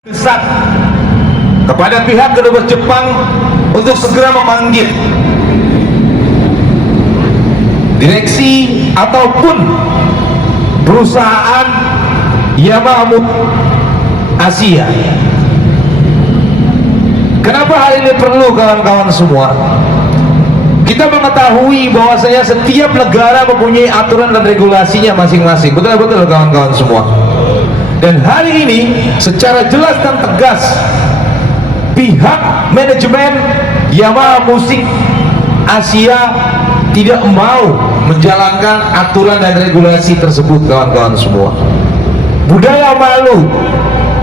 Desak kepada pihak kedubes Jepang untuk segera memanggil direksi ataupun perusahaan Yamaha Asia. Kenapa hal ini perlu, kawan-kawan semua? Kita mengetahui bahwasanya setiap negara mempunyai aturan dan regulasinya masing-masing. Betul-betul, kawan-kawan semua. Dan hari ini secara jelas dan tegas pihak manajemen Yamaha Musik Asia tidak mau menjalankan aturan dan regulasi tersebut, kawan-kawan semua. Budaya malu,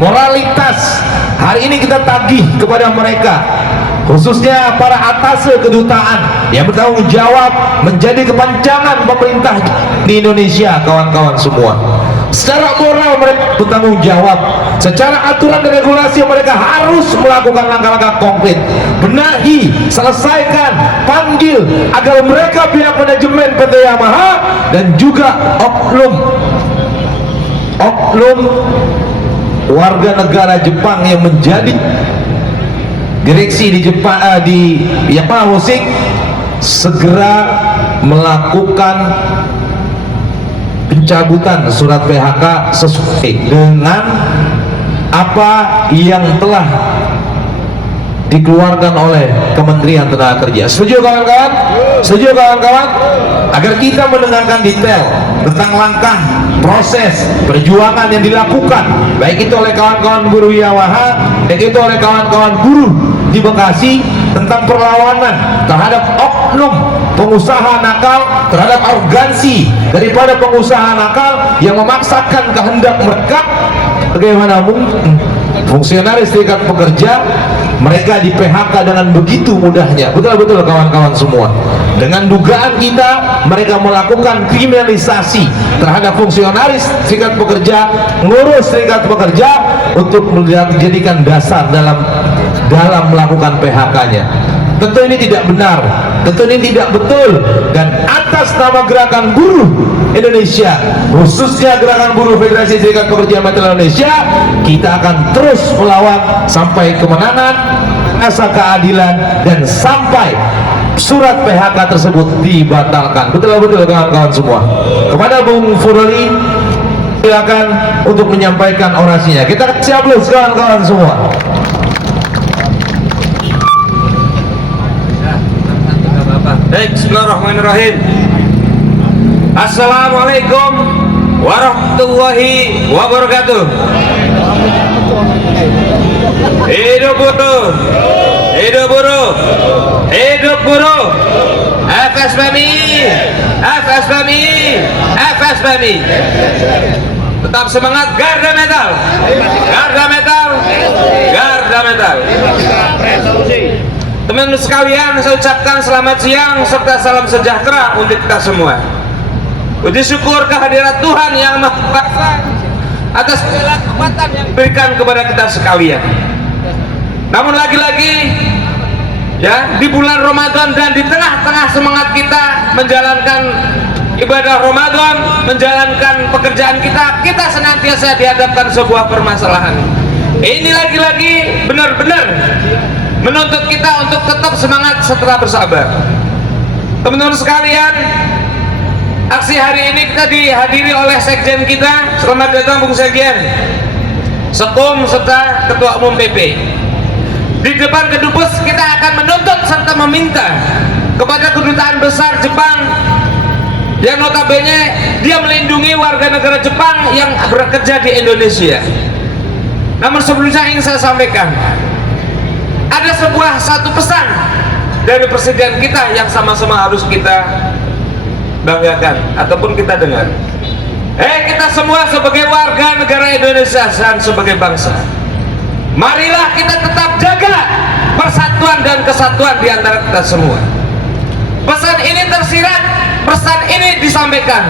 moralitas, hari ini kita tagih kepada mereka, khususnya para atas kedutaan yang bertanggung jawab menjadi kepanjangan pemerintah di Indonesia, kawan-kawan semua. Secara moral mereka bertanggung jawab, secara aturan dan regulasi mereka harus melakukan langkah-langkah konkret. Benahi, selesaikan, panggil agar mereka pihak manajemen PT Yamaha dan juga oknum warga negara Jepang yang menjadi direksi di Jepang, di Yamaha Musik, segera melakukan pencabutan surat PHK sesuai dengan apa yang telah dikeluarkan oleh Kementerian Tenaga Kerja. Setuju, kawan-kawan? Setuju, kawan-kawan? Agar kita mendengarkan detail tentang langkah proses perjuangan yang dilakukan, baik itu oleh kawan-kawan buruh Yamaha, baik itu oleh kawan-kawan buruh di Bekasi, tentang perlawanan terhadap oknum pengusaha nakal, terhadap arogansi daripada pengusaha nakal yang memaksakan kehendak mereka. Bagaimana mungkin fungsionaris serikat pekerja mereka di PHK dengan begitu mudahnya? Betul-betul, kawan-kawan semua. Dengan dugaan kita, mereka melakukan kriminalisasi terhadap fungsionaris serikat pekerja, ngurus serikat pekerja untuk menjadikan dasar dalam melakukan PHK-nya. Tentu ini tidak benar, tentu ini tidak betul, dan atas nama Gerakan Buruh Indonesia, khususnya Gerakan Buruh Federasi Serikat Pekerja Metal Indonesia, kita akan terus melawan sampai kemenangan, rasa keadilan, dan sampai surat PHK tersebut dibatalkan. Betul-betul, kawan-kawan semua. Kepada Bung Furoli, silakan untuk menyampaikan orasinya. Kita siap belum, kawan-kawan semua? Baik, bismillahirrahmanirrahim. Assalamualaikum warahmatullahi wabarakatuh. Hidup buruh, hidup buruh, hidup buruh. FSPMI, FSPMI, FSPMI. Tetap semangat, Garda Metal, Garda Metal, Garda Metal. Teman-teman sekalian, saya ucapkan selamat siang serta salam sejahtera untuk kita semua. Puji syukur kehadirat Tuhan yang Maha Kuasa atas segala kekuatan yang diberikan kepada kita sekalian. Namun lagi-lagi, ya, di bulan Ramadan dan di tengah-tengah semangat kita menjalankan ibadah Ramadan, menjalankan pekerjaan kita, kita senantiasa dihadapkan sebuah permasalahan. Ini lagi-lagi benar-benar menuntut kita untuk tetap semangat setelah bersabar. Teman-teman sekalian, aksi hari ini kita dihadiri oleh sekjen kita. Selamat datang Bung Sekjen, Sekum serta Ketua Umum PP. Di depan kedubes kita akan menuntut serta meminta kepada kedutaan besar Jepang yang notabene dia melindungi warga negara Jepang yang bekerja di Indonesia. Namun sebelumnya ingin saya sampaikan, ada satu pesan dari presiden kita yang sama-sama harus kita banggakan ataupun kita dengar. Kita semua sebagai warga negara Indonesia dan sebagai bangsa, marilah kita tetap jaga persatuan dan kesatuan di antara kita semua. Pesan ini tersirat, pesan ini disampaikan.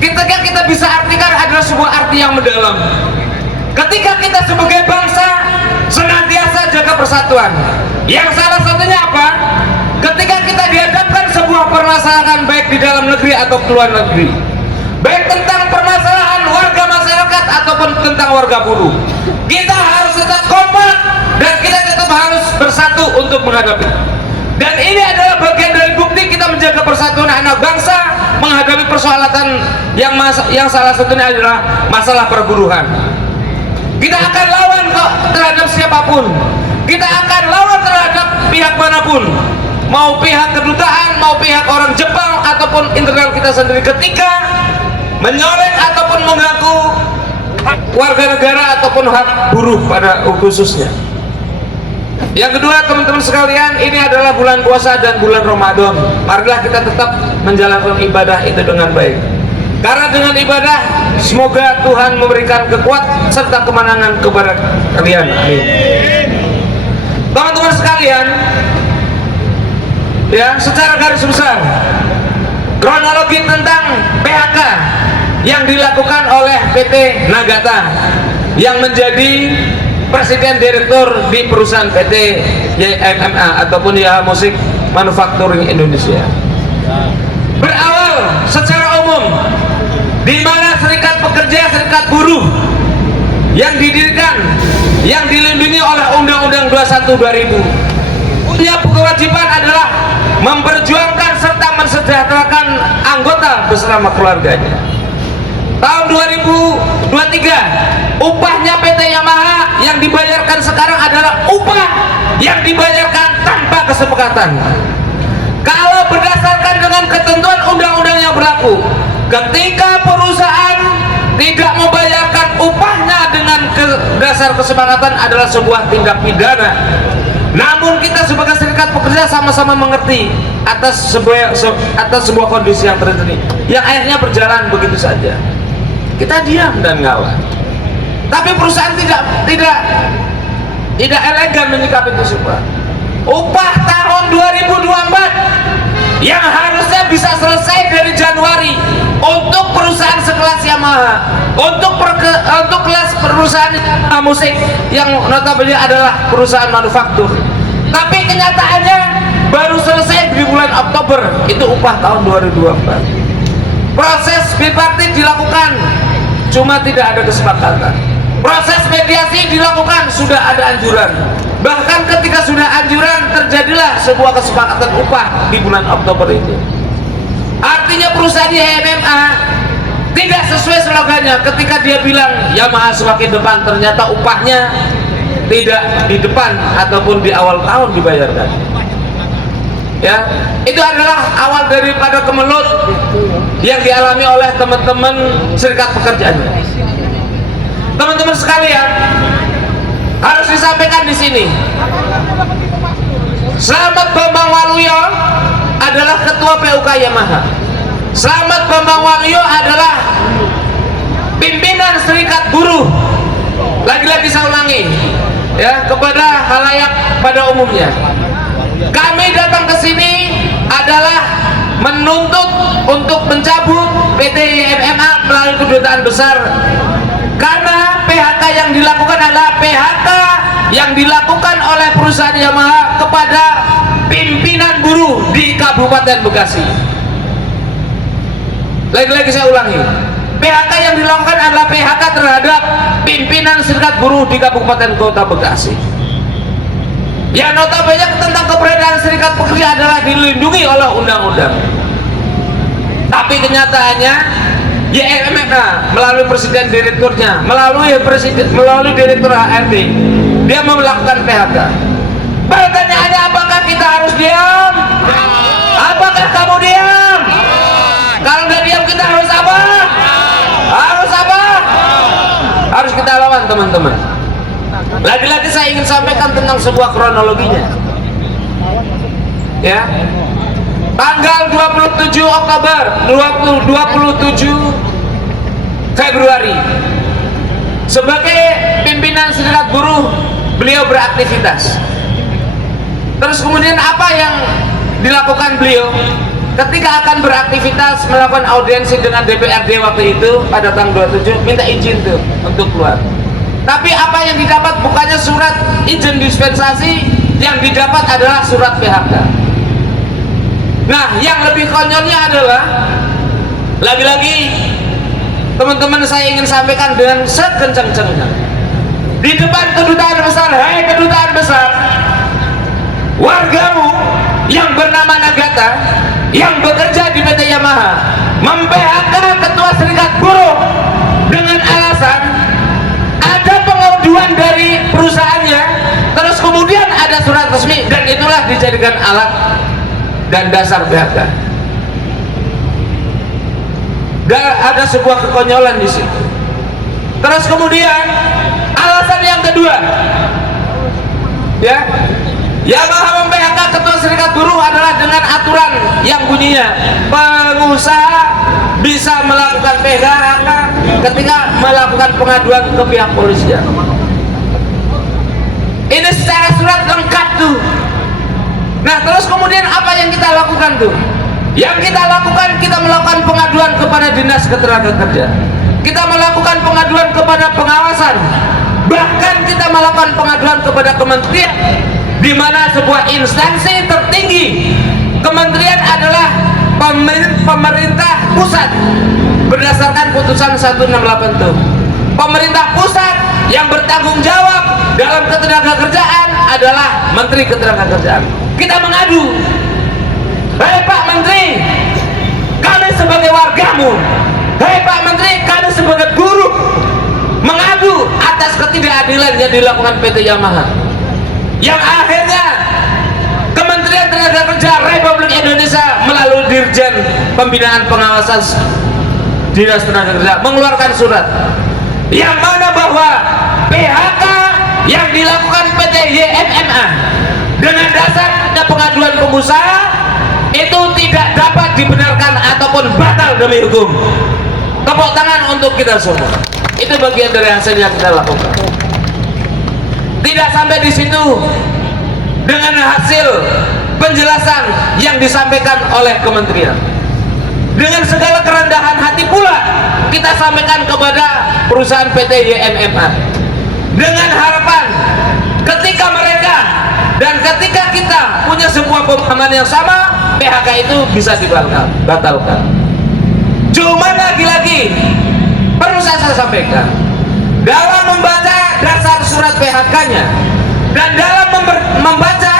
Ketika kita bisa artikan adalah sebuah arti yang mendalam. Ketika kita sebagai bangsa senantiasa jaga persatuan, yang salah satunya apa? Ketika kita dihadapkan sebuah permasalahan baik di dalam negeri atau keluar negeri, baik tentang permasalahan warga masyarakat masyarakat ataupun tentang warga buruh. Kita harus tetap kompak dan kita tetap harus bersatu untuk menghadapi. Dan ini adalah bagian dari bukti kita menjaga persatuan anak bangsa menghadapi persoalan yang salah satunya adalah masalah perburuhan. Kita akan lawan kok terhadap siapapun. Kita akan lawan terhadap pihak manapun, mau pihak kedutaan, mau pihak orang Jepang ataupun internal kita sendiri ketika menyolek ataupun mengganggu warga negara ataupun hak buruh pada khususnya. Yang kedua, teman-teman sekalian, ini adalah bulan puasa dan bulan Ramadan. Marilah kita tetap menjalankan ibadah itu dengan baik. Karena dengan ibadah, semoga Tuhan memberikan kekuatan serta kemenangan kepada kalian. Amin. Teman-teman sekalian, ya, secara garis besar, kronologi tentang PHK yang dilakukan oleh PT Nagata yang menjadi Presiden Direktur di perusahaan PT YMMA ataupun YAMA Musik Manufacturing Indonesia. Berawal secara umum di mana serikat pekerja, serikat buruh yang didirikan, yang dilindungi oleh Undang-Undang 21 2000 punya kewajiban adalah memperjuangkan serta mensejahterakan anggota bersama keluarganya. Tahun 2023 upahnya PT Yamaha yang dibayarkan sekarang adalah upah yang dibayarkan tanpa kesepakatan. Kalau berdasarkan dengan ketentuan undang-undang yang berlaku, ketika perusahaan tidak membayarkan upahnya dengan dasar kesepakatan adalah sebuah tindak pidana. Namun kita sebagai serikat pekerja sama-sama mengerti atas sebuah kondisi yang terjadi, yang akhirnya berjalan begitu saja. Kita diam dan ngalah. Tapi perusahaan tidak elegan menyikapi itu semua. Upah tahun 2024 yang harusnya bisa selesai dari Januari untuk perusahaan sekelas Yamaha, untuk kelas perusahaan musik yang notabene adalah perusahaan manufaktur. Tapi kenyataannya baru selesai di bulan Oktober, itu upah tahun 2024. Proses bipartit dilakukan, cuma tidak ada kesepakatan. Proses mediasi dilakukan, sudah ada anjuran. Bahkan ketika sudah anjuran, terjadilah sebuah kesepakatan upah di bulan Oktober itu. Artinya perusahaan YMMA tidak sesuai slogannya. Ketika dia bilang Yamaha semakin depan, ternyata upahnya tidak di depan ataupun di awal tahun dibayarkan. Ya, itu adalah awal daripada kemelut yang dialami oleh teman-teman serikat pekerjanya. Teman-teman sekalian, harus disampaikan di sini. Slamet Bambang Waluyo adalah ketua PUK Yamaha. Slamet Bambang Waluyo adalah pimpinan serikat buruh. Lagi-lagi saya ulangi, ya, kepada halayak pada umumnya. Kami datang ke sini adalah menuntut untuk mencabut PT YMMA melalui kedutaan besar, karena PHK yang dilakukan adalah PHK yang dilakukan oleh perusahaan Yamaha kepada pimpinan buruh di Kabupaten Bekasi. Lagi-lagi saya ulangi, PHK yang dilakukan adalah PHK terhadap pimpinan serikat buruh di Kabupaten Kota Bekasi. Yang notabene tentang keberadaan serikat pekerja adalah dilindungi oleh undang-undang. Tapi kenyataannya YMMA melalui presiden direkturnya, melalui direktur HRD, dia melakukan PHK. Pertanyaannya, apakah kita harus diam? Apakah kamu diam? Kalau nggak diam, kita harus apa? Harus apa? Harus kita lawan, teman-teman. Lagi-lagi saya ingin sampaikan tentang sebuah kronologinya. Ya, tanggal 27 Oktober 27 Februari sebagai pimpinan serikat buruh beliau beraktivitas. Terus kemudian apa yang dilakukan beliau ketika akan beraktivitas, melakukan audiensi dengan DPRD waktu itu pada tanggal 27, minta izin tuh untuk keluar. Tapi apa yang didapat bukannya surat izin dispensasi, yang didapat adalah surat PHK. Nah, yang lebih konyolnya adalah lagi-lagi teman-teman, saya ingin sampaikan dengan sekencang-kencangnya di depan kedutaan besar. Hai kedutaan besar, wargamu yang bernama Nagata yang bekerja di PT Yamaha mem-PHK ketua serikat buruh dengan alasan ada pengaduan dari perusahaannya, terus kemudian ada surat resmi, dan itulah dijadikan alat dan dasar PHK. Dan ada sebuah kekonyolan di situ. Terus kemudian alasan yang kedua, ya, Yamaha mem-PHK ketua serikat buruh adalah dengan aturan yang bunyinya pengusaha bisa melakukan PHK ketika melakukan pengaduan ke pihak polisian. Ini secara surat lengkap tuh. Nah, terus kemudian apa yang kita lakukan tuh? Yang kita lakukan, kita melakukan pengaduan kepada Dinas Ketenagakerjaan, kita melakukan pengaduan kepada pengawasan, bahkan kita melakukan pengaduan kepada kementerian, di mana sebuah instansi tertinggi kementerian adalah pemerintah pusat berdasarkan putusan 168 itu. Pemerintah pusat yang bertanggung jawab dalam ketenagakerjaan adalah Menteri Ketenagakerjaan. Kita mengadu, hei Pak Menteri, kami sebagai wargamu, hei Pak Menteri, kami sebagai buruh mengadu atas ketidakadilan yang dilakukan PT Yamaha, yang akhirnya Kementerian Tenaga Kerja Republik Indonesia melalui Dirjen Pembinaan Pengawasan Dinas Tenaga Kerja mengeluarkan surat yang mana bahwa PHK yang dilakukan PT YMMA dengan dasar ada pengaduan pengusaha itu tidak dapat dibenarkan ataupun batal demi hukum. Tepuk tangan untuk kita semua. Itu bagian dari hasil yang kita lakukan. Tidak sampai di situ, dengan hasil penjelasan yang disampaikan oleh kementerian, dengan segala kerendahan hati pula kita sampaikan kepada perusahaan PT YMMA dengan harapan ketika mereka dan ketika kita punya sebuah pemahaman yang sama, PHK itu bisa dibatalkan. Cuma lagi-lagi perlu saya sampaikan, dalam membaca dasar surat PHK-nya dan dalam membaca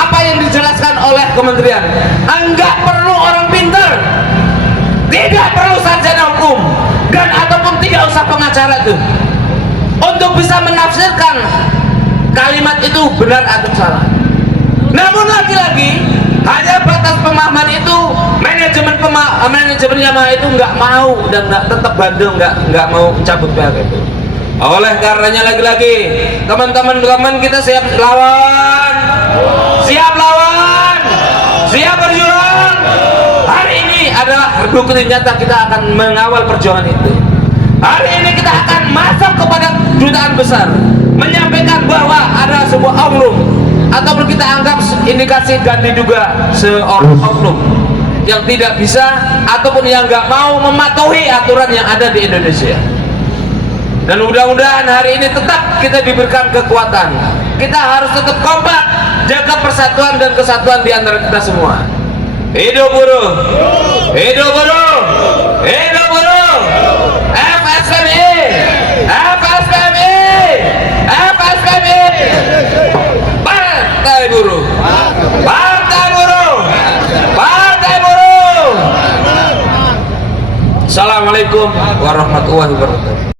apa yang dijelaskan oleh kementerian, enggak perlu orang pintar, tidak perlu sarjana hukum, dan ataupun tidak usah pengacara tuh untuk bisa menafsirkan kalimat itu benar atau salah. Namun lagi-lagi hanya batas pemahaman itu manajemen Yamaha itu nggak mau dan nggak tetap bandel, nggak mau cabut PHK itu. Oleh karenanya lagi-lagi teman-teman kita siap lawan, siap berjuang. Hari ini adalah bukti nyata kita akan mengawal perjuangan itu. Hari ini kita akan masuk kepada kedutaan besar menyampaikan bahwa ada sebuah oknum ataupun kita anggap indikasi dan diduga seorang oknum yang tidak bisa ataupun yang nggak mau mematuhi aturan yang ada di Indonesia. Dan mudah-mudahan hari ini tetap kita diberikan kekuatan. Kita harus tetap kompak, jaga persatuan dan kesatuan di antara kita semua. Hidup buruh, hidup buruh, hidup buruh. FSPMI, FSPMI, FSPMI. Partai buruh, partai buruh, partai buruh. Assalamualaikum warahmatullahi wabarakatuh.